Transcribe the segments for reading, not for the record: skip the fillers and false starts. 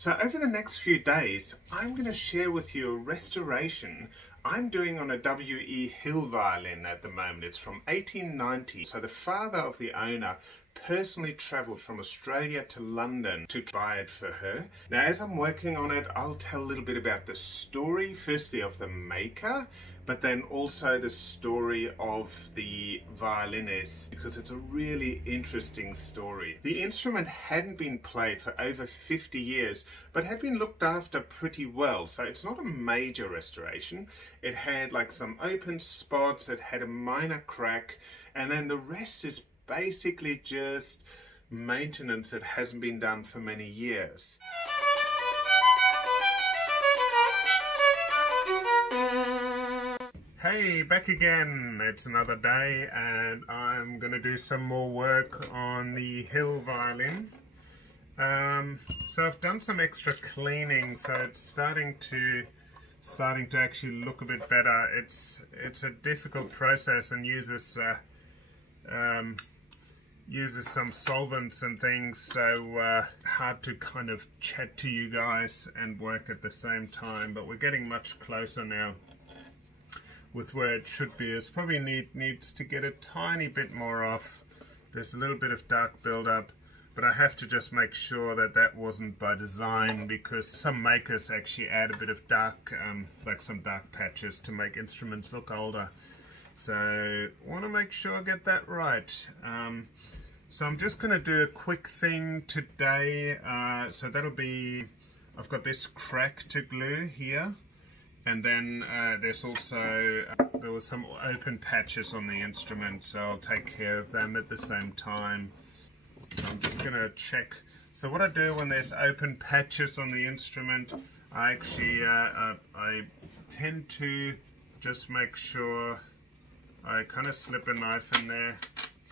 So over the next few days, I'm going to share with you a restoration I'm doing on a W.E.Hill violin at the moment. It's from 1890. So the father of the owner personally travelled from Australia to London to buy it for her. Now as I'm working on it, I'll tell a little bit about the story, firstly of the maker, but then also the story of the violinist, because it's a really interesting story. The instrument hadn't been played for over 50 years, but had been looked after pretty well, so it's not a major restoration. It had like some open spots, it had a minor crack, and then the rest is basically just maintenance that hasn't been done for many years. Hey, back again. It's another day and I'm going to do some more work on the Hill violin. So I've done some extra cleaning, so it's starting to actually look a bit better. It's a difficult process and uses some solvents and things, so hard to kind of chat to you guys and work at the same time, but we're getting much closer now with where it should be. It probably needs to get a tiny bit more off. There's a little bit of dark buildup, but I have to just make sure that that wasn't by design, because some makers actually add a bit of dark, like some dark patches to make instruments look older. So want to make sure I get that right. So I'm just going to do a quick thing today. So that'll be, I've got this crack to glue here. And then there's also, there was some open patches on the instrument, so I'll take care of them at the same time. So I'm just going to check. So what I do when there's open patches on the instrument, I actually, I tend to just make sure I kind of slip a knife in there.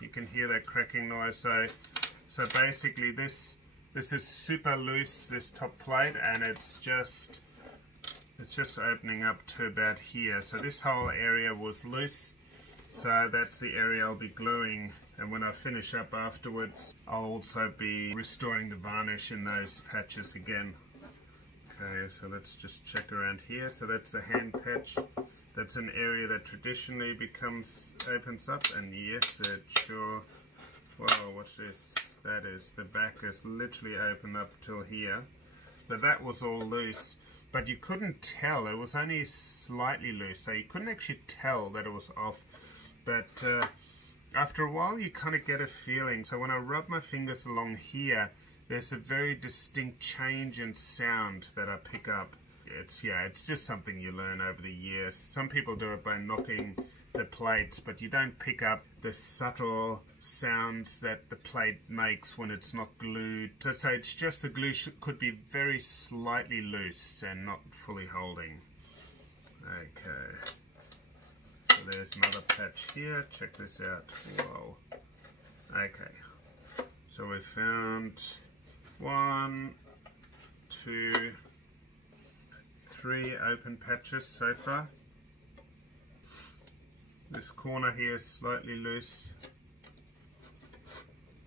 You can hear that cracking noise. So basically this is super loose, this top plate, and it's just opening up to about here. So this whole area was loose, so that's the area I'll be gluing, and when I finish up afterwards I'll also be restoring the varnish in those patches again. Okay, so let's just check around here. So that's the hand patch. That's an area that traditionally opens up, and yes, it sure, whoa, watch this, that is, the back is literally open up till here. But that was all loose. But you couldn't tell, it was only slightly loose, so you couldn't actually tell that it was off. But after a while you kind of get a feeling. So when I rub my fingers along here, there's a very distinct change in sound that I pick up. It's just something you learn over the years. Some people do it by knocking the plates, but you don't pick up the subtle sounds that the plate makes when it's not glued. So it's just the glue could be very slightly loose and not fully holding. Okay, so there's another patch here. Check this out. Whoa. Okay, so we found 1, 2, 3 open patches so far. This corner here is slightly loose.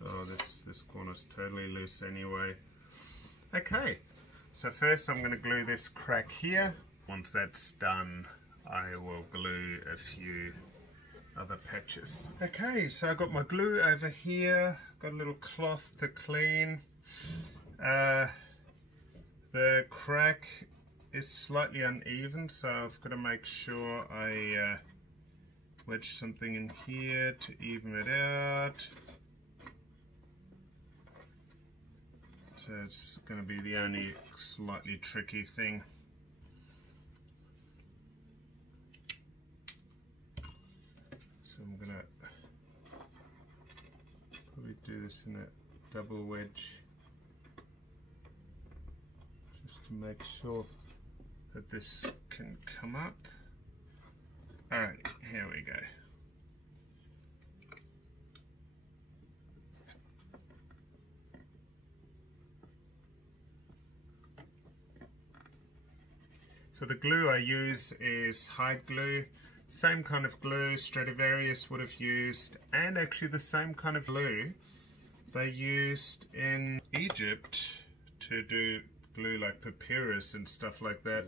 Oh, this corner's totally loose anyway. Okay, so first I'm going to glue this crack here. Once that's done, I will glue a few other patches. Okay, so I've got my glue over here. Got a little cloth to clean. The crack is slightly uneven, so I've got to make sure I wedge something in here to even it out. So it's going to be the only slightly tricky thing. So I'm going to probably do this in a double wedge, just to make sure that this can come up. Alright, here we go. So the glue I use is hide glue, same kind of glue Stradivarius would have used, and actually the same kind of glue they used in Egypt to do glue like papyrus and stuff like that,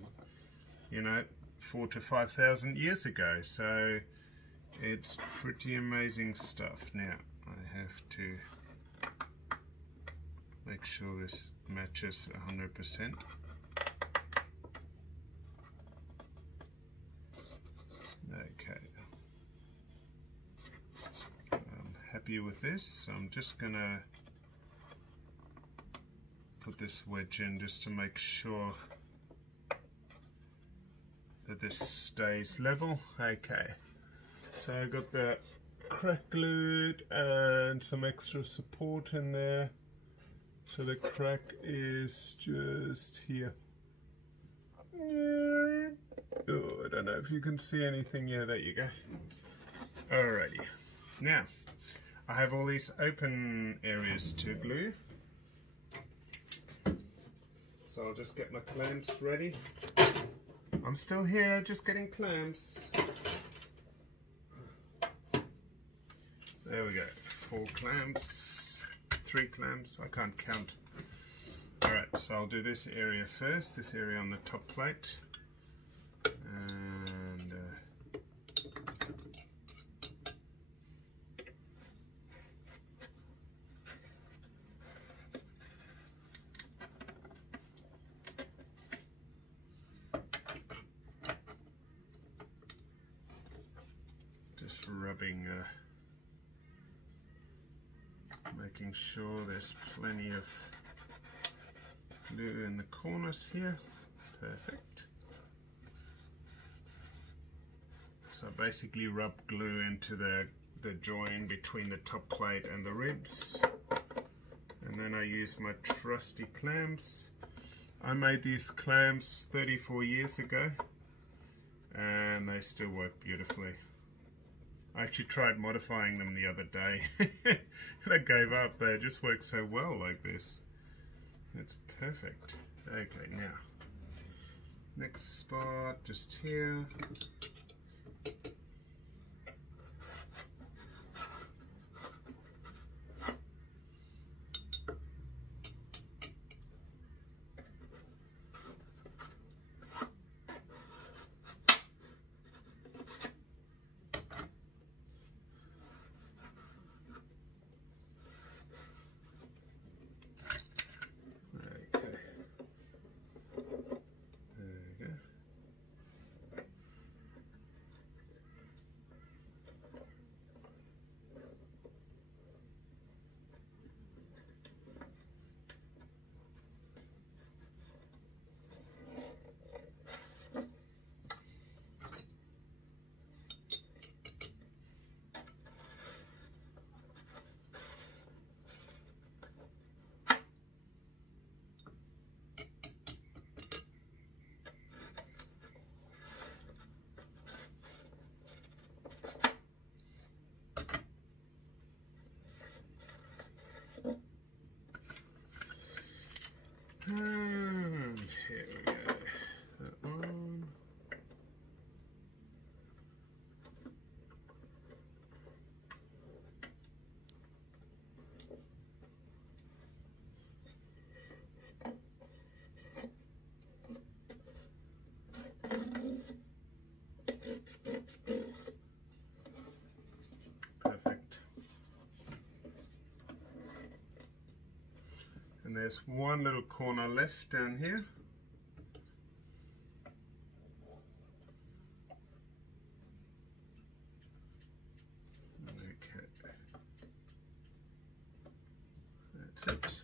you know, 4,000 to 5,000 years ago. So it's pretty amazing stuff. Now I have to make sure this matches 100%. Okay, I'm happy with this, so I'm just gonna put this wedge in just to make sure that this stays level. Okay, so I got the crack glued and some extra support in there, so the crack is just here. Oh, I don't know if you can see anything. Yeah, there you go. Alrighty, now I have all these open areas to glue, so I'll just get my clamps ready. I'm still here, just getting clamps. There we go, 4 clamps, 3 clamps, I can't count. Alright, so I'll do this area first, this area on the top plate. And just rubbing, making sure there's plenty of glue in the corners here. Perfect. So basically rub glue into the join between the top plate and the ribs, and then I use my trusty clamps. I made these clamps 34 years ago and they still work beautifully. I actually tried modifying them the other day and I gave up. They just work so well like this. It's perfect. Okay, now next spot just here. And here we go. That one. Perfect. And there's one little corner left down here. Okay, that's it.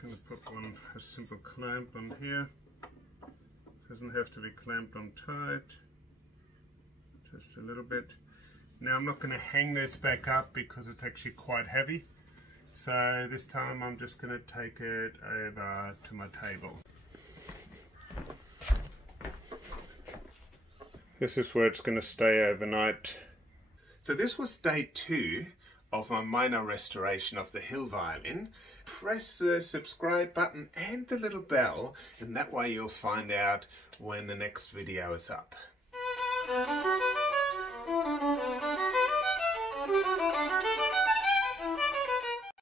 Going to put a simple clamp on here. Doesn't have to be clamped on tight, just a little bit. Now I'm not going to hang this back up because it's actually quite heavy, so this time I'm just going to take it over to my table. This is where it's going to stay overnight. So this was day 2 of my minor restoration of the Hill violin. Press the subscribe button and the little bell, and that way you'll find out when the next video is up.